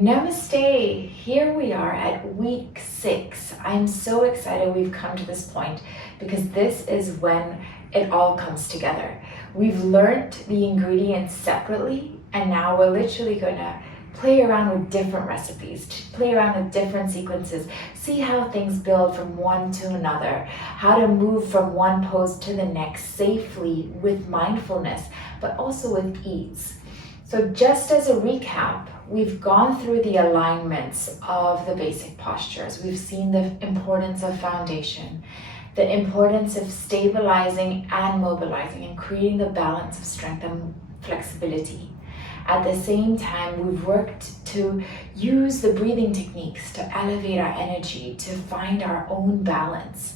Namaste! Here we are at week 6. I'm so excited we've come to this point because this is when it all comes together. We've learned the ingredients separately and now we're literally going to play around with different recipes, play around with different sequences, see how things build from one to another, how to move from one pose to the next safely with mindfulness, but also with ease. So just as a recap, we've gone through the alignments of the basic postures. We've seen the importance of foundation, the importance of stabilizing and mobilizing and creating the balance of strength and flexibility. At the same time, we've worked to use the breathing techniques to elevate our energy, to find our own balance,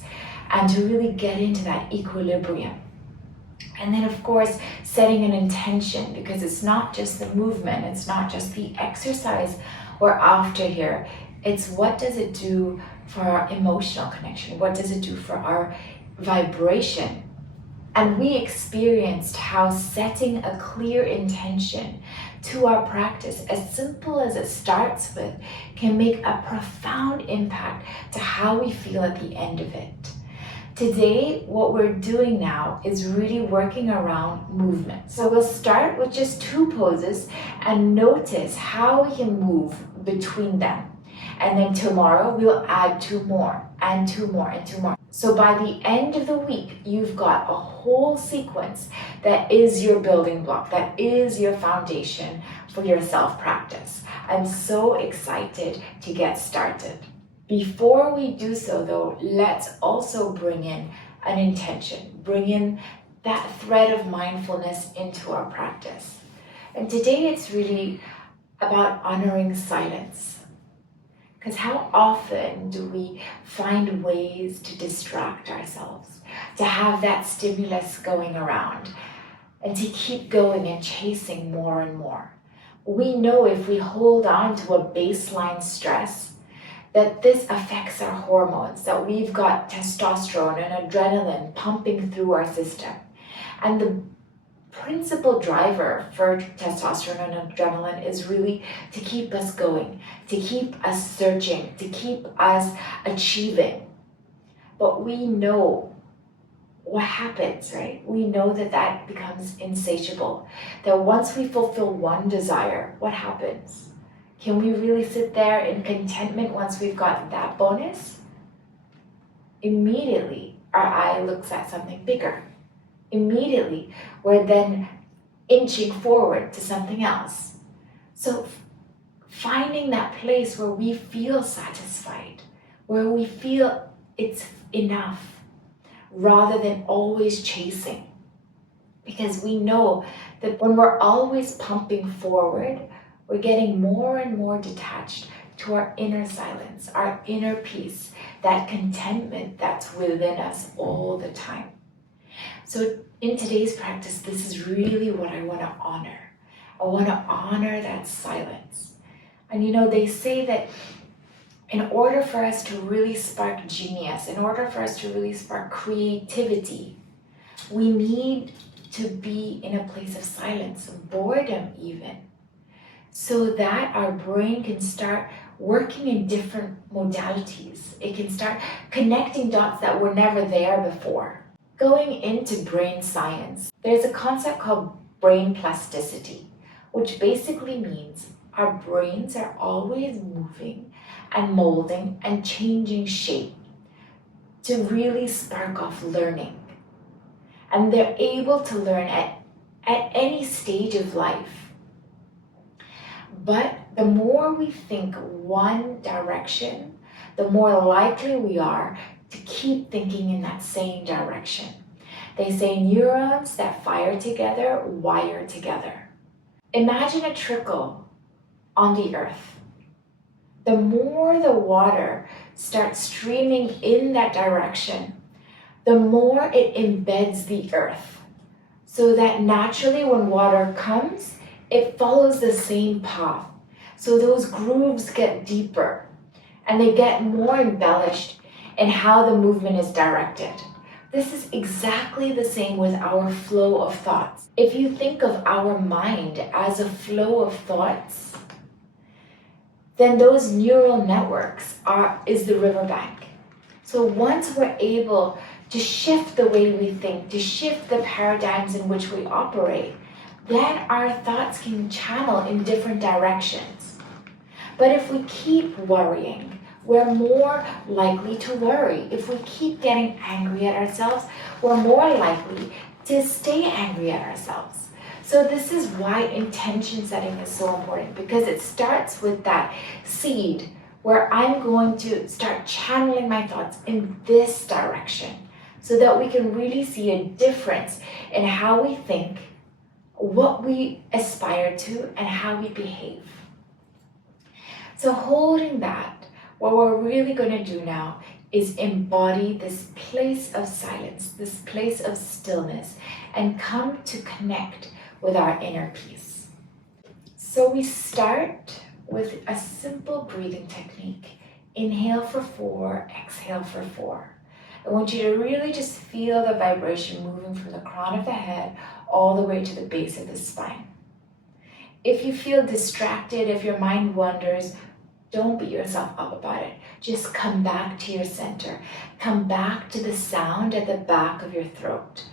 and to really get into that equilibrium. And then, of course, setting an intention, because it's not just the movement, it's not just the exercise we're after here. It's what does it do for our emotional connection? What does it do for our vibration? And we experienced how setting a clear intention to our practice, as simple as it starts with, can make a profound impact to how we feel at the end of it. Today, what we're doing now is really working around movement. So we'll start with just 2 poses and notice how we can move between them. And then tomorrow we'll add 2 more and 2 more and 2 more. So by the end of the week, you've got a whole sequence that is your building block, that is your foundation for your self-practice. I'm so excited to get started. Before we do so though, let's also bring in an intention, bring in that thread of mindfulness into our practice. And today it's really about honoring silence. Because how often do we find ways to distract ourselves, to have that stimulus going around, and to keep going and chasing more and more? We know if we hold on to a baseline stress, that this affects our hormones, that we've got testosterone and adrenaline pumping through our system. And the principal driver for testosterone and adrenaline is really to keep us going, to keep us searching, to keep us achieving. But we know what happens, right? We know that that becomes insatiable, that once we fulfill one desire, what happens? Can we really sit there in contentment once we've gotten that bonus? Immediately, our eye looks at something bigger. Immediately, we're then inching forward to something else. So finding that place where we feel satisfied, where we feel it's enough, rather than always chasing. Because we know that when we're always pumping forward, we're getting more and more detached to our inner silence, our inner peace, that contentment that's within us all the time. So in today's practice, this is really what I want to honor. I want to honor that silence. And they say that in order for us to really spark genius, in order for us to really spark creativity, we need to be in a place of silence, boredom even, so that our brain can start working in different modalities. It can start connecting dots that were never there before. Going into brain science, there's a concept called brain plasticity, which basically means our brains are always moving and molding and changing shape to really spark off learning. And they're able to learn at any stage of life. But the more we think one direction, the more likely we are to keep thinking in that same direction. They say neurons that fire together wire together. Imagine a trickle on the earth. The more the water starts streaming in that direction, the more it embeds the earth. So that naturally when water comes, it follows the same path. So those grooves get deeper and they get more embellished in how the movement is directed. This is exactly the same with our flow of thoughts. If you think of our mind as a flow of thoughts, then those neural networks is the riverbank. So once we're able to shift the way we think, to shift the paradigms in which we operate, then our thoughts can channel in different directions. But if we keep worrying, we're more likely to worry. If we keep getting angry at ourselves, we're more likely to stay angry at ourselves. So this is why intention setting is so important, because it starts with that seed where I'm going to start channeling my thoughts in this direction so that we can really see a difference in how we think, what we aspire to, and how we behave. So holding that, what we're really going to do now is embody this place of silence, this place of stillness, and come to connect with our inner peace. So we start with a simple breathing technique. Inhale for 4, exhale for 4. I want you to really just feel the vibration moving from the crown of the head all the way to the base of the spine. If you feel distracted, if your mind wanders, don't beat yourself up about it. Just come back to your center. Come back to the sound at the back of your throat.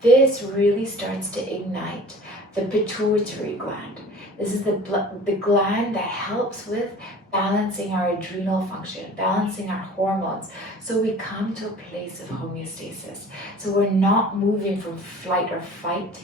This really starts to ignite the pituitary gland. This is the gland that helps with balancing our adrenal function, balancing our hormones. So we come to a place of homeostasis. So we're not moving from flight or fight,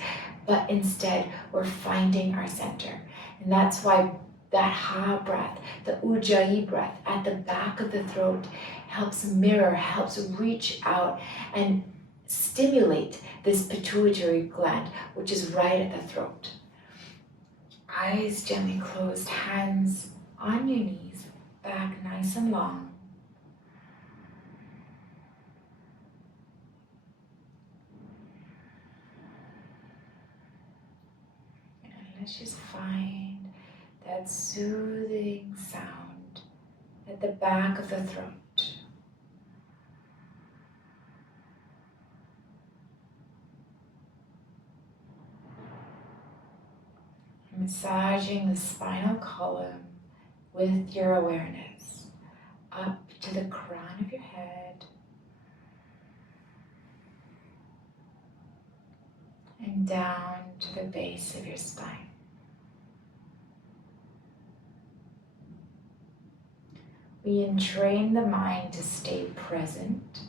but instead we're finding our center. And that's why that ha breath, the ujjayi breath at the back of the throat helps mirror, helps reach out and stimulate this pituitary gland, which is right at the throat. Eyes gently closed, hands on your knees, back nice and long. And let's just find that soothing sound at the back of the throat. Massaging the spinal column with your awareness up to the crown of your head and down to the base of your spine. We entrain the mind to stay present,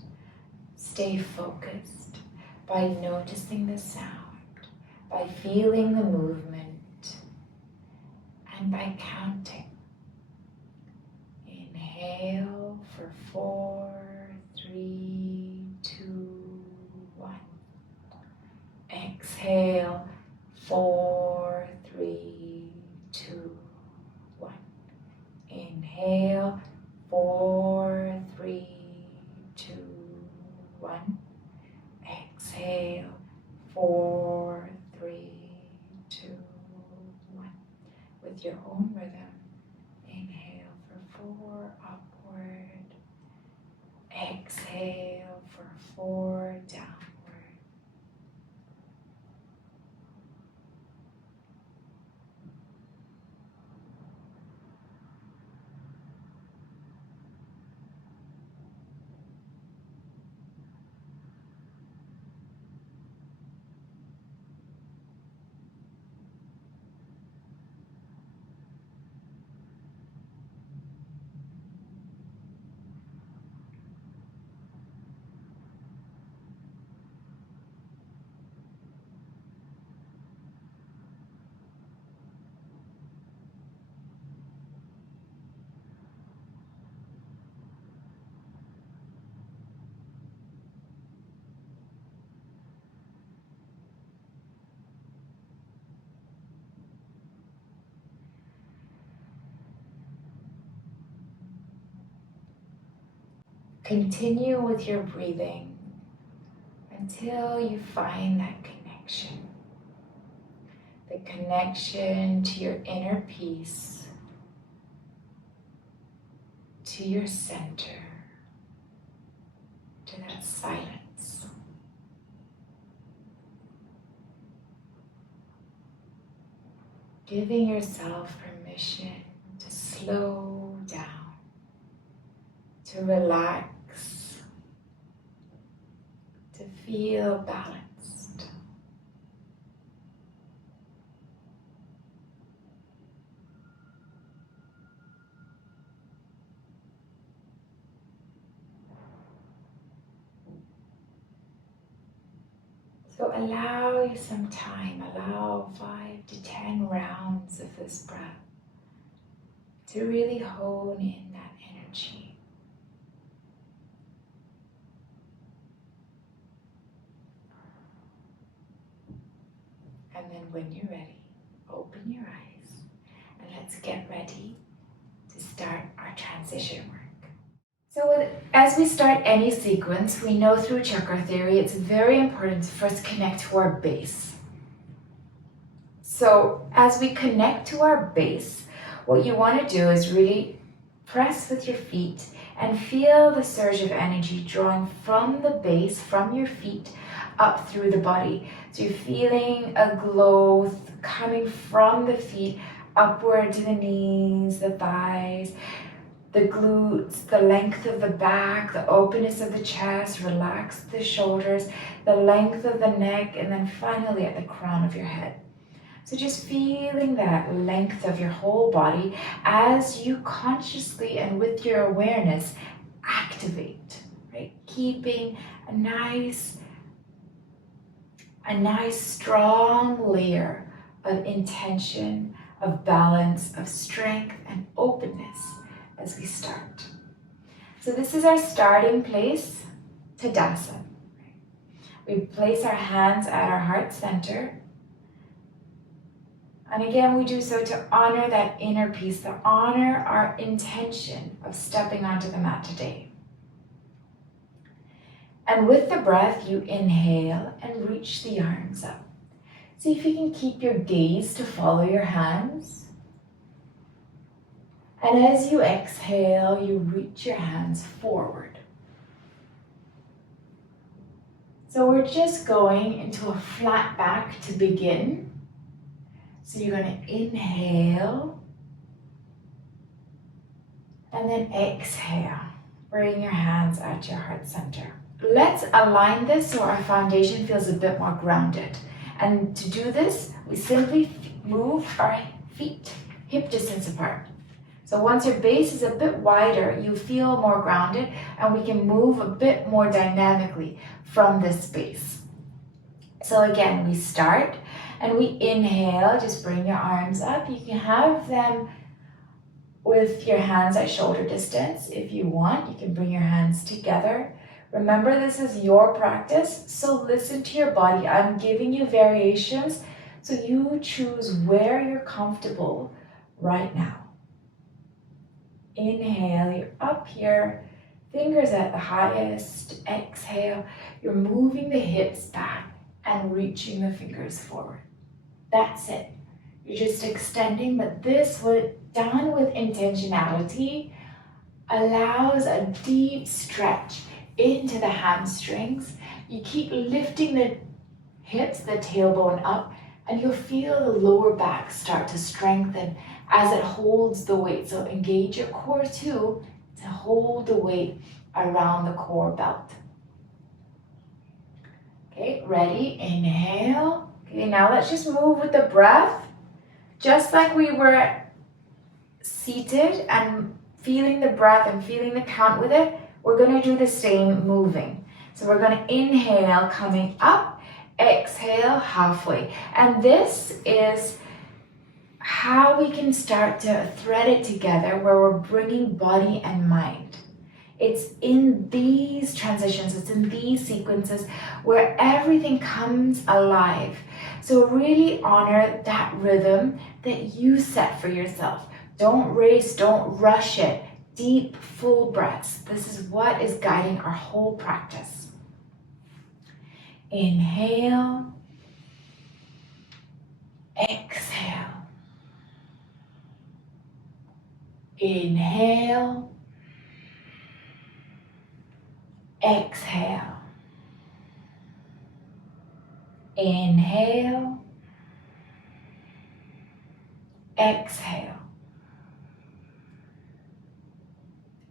stay focused by noticing the sound, by feeling the movement, and by counting. Inhale for 4, 3, 2, 1. Exhale, 4, 3, 2, 1. Inhale, 4, 3, 2, 1. Exhale, 4, 3, 2, 1. With your own rhythm, inhale for 4, upward. Exhale for 4, downward. Continue with your breathing until you find that connection. The connection to your inner peace, to your center, to that silence. Giving yourself permission to slow to relax, to feel balanced. So allow you some time, allow 5 to 10 rounds of this breath to really hone in that energy. And then when you're ready, open your eyes and let's get ready to start our transition work. So as we start any sequence, we know through chakra theory, it's very important to first connect to our base. So as we connect to our base, what you want to do is really press with your feet and feel the surge of energy drawing from the base, from your feet, up through the body. So you're feeling a glow coming from the feet upward to the knees, the thighs, the glutes, the length of the back, the openness of the chest, relax the shoulders, the length of the neck, and then finally at the crown of your head. So just feeling that length of your whole body as you consciously and with your awareness activate, right? Keeping a nice strong layer of intention, of balance, of strength and openness as we start. So this is our starting place, Tadasana. We place our hands at our heart center. And again, we do so to honor that inner peace, to honor our intention of stepping onto the mat today. And with the breath, you inhale and reach the arms up. See if you can keep your gaze to follow your hands. And as you exhale, you reach your hands forward. So we're just going into a flat back to begin. So you're going to inhale and then exhale. Bring your hands at your heart center. Let's align this so our foundation feels a bit more grounded. And to do this, we simply move our feet hip distance apart. So once your base is a bit wider, you feel more grounded and we can move a bit more dynamically from this base. So again, we start and we inhale, just bring your arms up. You can have them with your hands at shoulder distance. If you want, you can bring your hands together. Remember, this is your practice, so listen to your body. I'm giving you variations, so you choose where you're comfortable right now. Inhale, you're up here, fingers at the highest. Exhale, you're moving the hips back and reaching the fingers forward. That's it. You're just extending, but this, done with intentionality, allows a deep stretch into the hamstrings. You keep lifting the hips, the tailbone up, and you'll feel the lower back start to strengthen as it holds the weight. So engage your core too to hold the weight around the core belt. Okay, ready? Inhale. Okay, now let's just move with the breath. Just like we were seated and feeling the breath and feeling the count with it, we're going to do the same moving. So we're going to inhale, coming up, exhale halfway. And this is how we can start to thread it together where we're bringing body and mind. It's in these transitions, it's in these sequences where everything comes alive. So really honor that rhythm that you set for yourself. Don't race, don't rush it. Deep, full breaths. This is what is guiding our whole practice. Inhale, exhale. Inhale, exhale. Inhale, exhale.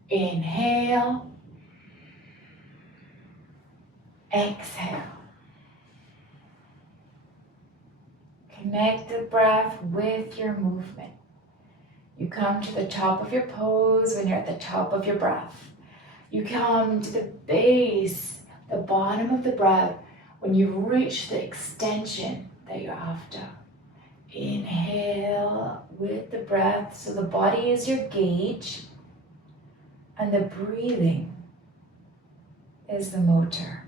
Inhale, exhale. Connect the breath with your movement. You come to the top of your pose when you're at the top of your breath. You come to the base, the bottom of the breath, when you've reached the extension that you're after. Inhale with the breath, so the body is your gauge, and the breathing is the motor.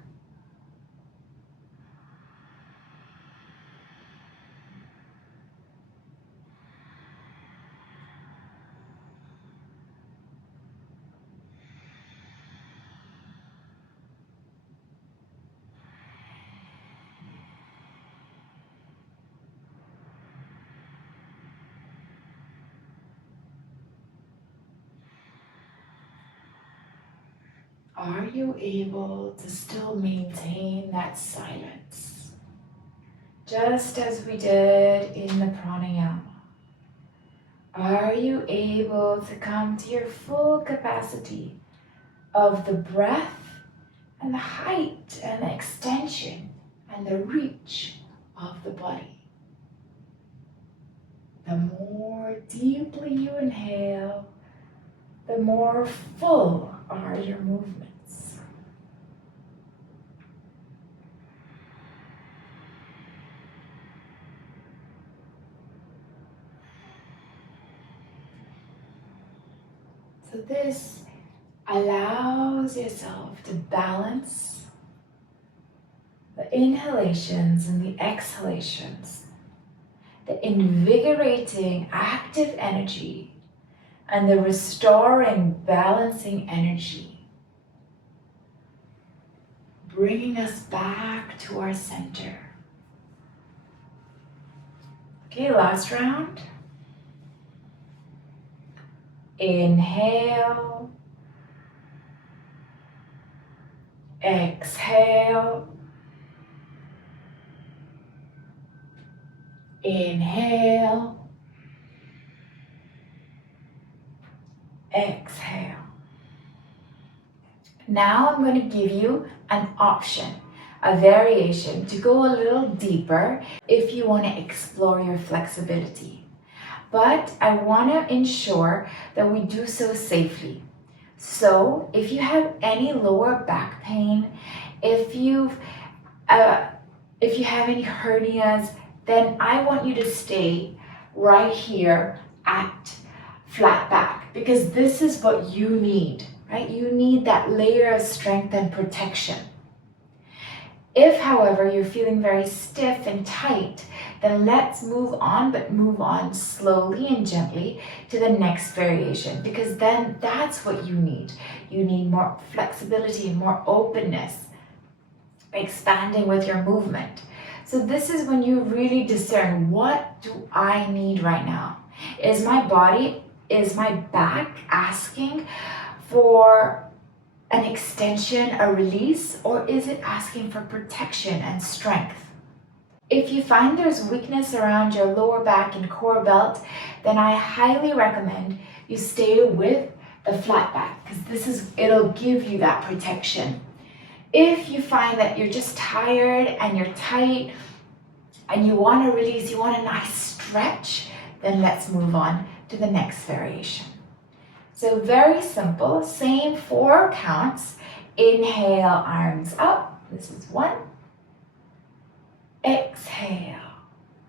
Are you able to still maintain that silence? Just as we did in the pranayama. Are you able to come to your full capacity of the breath and the height and the extension and the reach of the body? The more deeply you inhale, the more full are your movements. So this allows yourself to balance the inhalations and the exhalations, the invigorating active energy and the restoring balancing energy, bringing us back to our center. Okay, last round. Inhale, exhale, inhale, exhale. Now I'm going to give you an option, a variation to go a little deeper if you want to explore your flexibility. But I want to ensure that we do so safely. So if you have any lower back pain, if you have any hernias, then I want you to stay right here at flat back, because this is what you need, right? You need that layer of strength and protection. If, however, you're feeling very stiff and tight, then let's move on, but move on slowly and gently to the next variation, because then that's what you need. You need more flexibility, more openness, expanding with your movement. So this is when you really discern, what do I need right now? Is my back asking for an extension, a release, or is it asking for protection and strength? If you find there's weakness around your lower back and core belt, then I highly recommend you stay with the flat back, because it'll give you that protection. If you find that you're just tired and you're tight and you want to release, you want a nice stretch, then let's move on to the next variation. So very simple, same 4 counts. Inhale, arms up. This is 1. Exhale,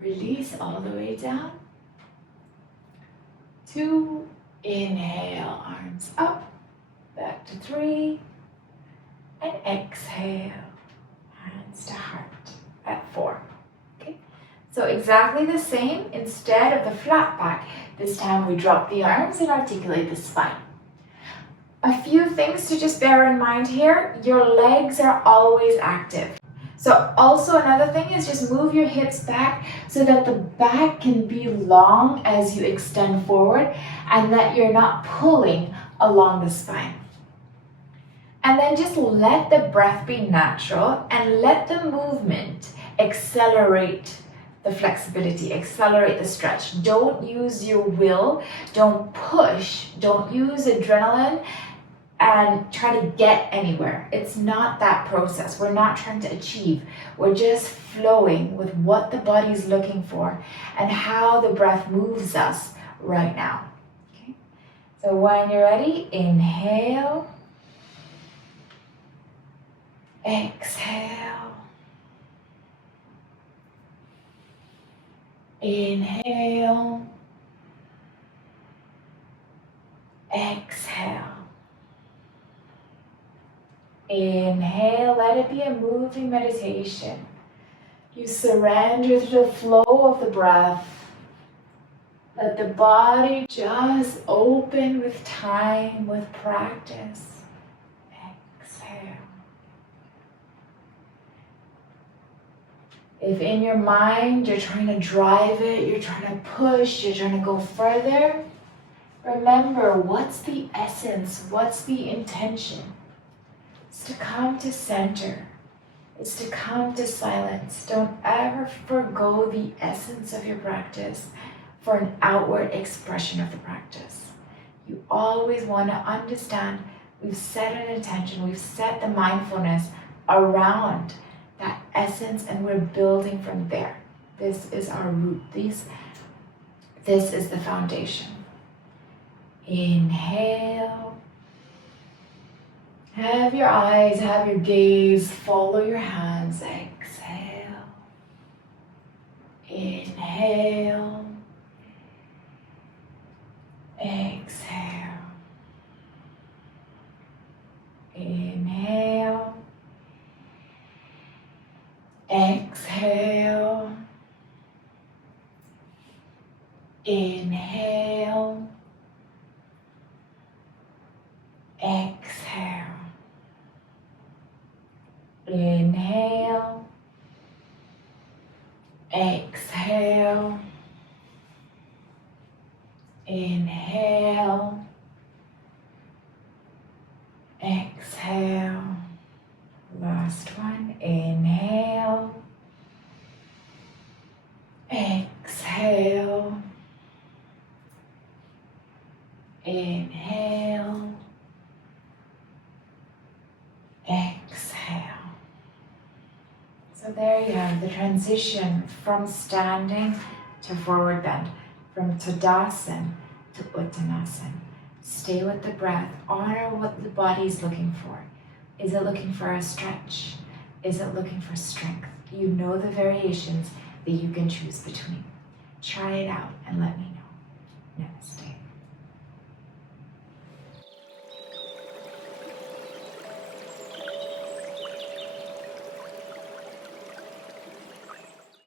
release all the way down. 2, inhale, arms up. Back to 3. And exhale, hands to heart at 4. Okay, so exactly the same. Instead of the flat back, this time we drop the arms and articulate the spine. A few things to just bear in mind here. Your legs are always active. So also another thing is just move your hips back so that the back can be long as you extend forward and that you're not pulling along the spine. And then just let the breath be natural and let the movement accelerate the flexibility, accelerate the stretch. Don't use your will, don't push, don't use adrenaline. and try to get anywhere. It's not that process. We're not trying to achieve. We're just flowing with what the body's looking for and how the breath moves us right now. Okay? So when you're ready, inhale, exhale, inhale, exhale. Inhale, let it be a moving meditation. You surrender to the flow of the breath. Let the body just open with time, with practice. Exhale. If in your mind you're trying to drive it, you're trying to push, you're trying to go further, remember, what's the essence? What's the intention? It's to come to center. It's to come to silence. Don't ever forgo the essence of your practice for an outward expression of the practice. You always want to understand we've set an intention, we've set the mindfulness around that essence, and we're building from there. This is our root. This is the foundation. Inhale. Have your eyes, have your gaze, follow your hands. Exhale. Inhale. Exhale. Inhale. Exhale. Inhale. Exhale. Inhale. Exhale. Inhale. Exhale. Last one. Inhale. Exhale. Inhale. Exhale. So there you have the transition from standing to forward bend, from Tadasana to Uttanasana. Stay with the breath. Honor what the body is looking for. Is it looking for a stretch? Is it looking for strength? You know the variations that you can choose between. Try it out and let me know.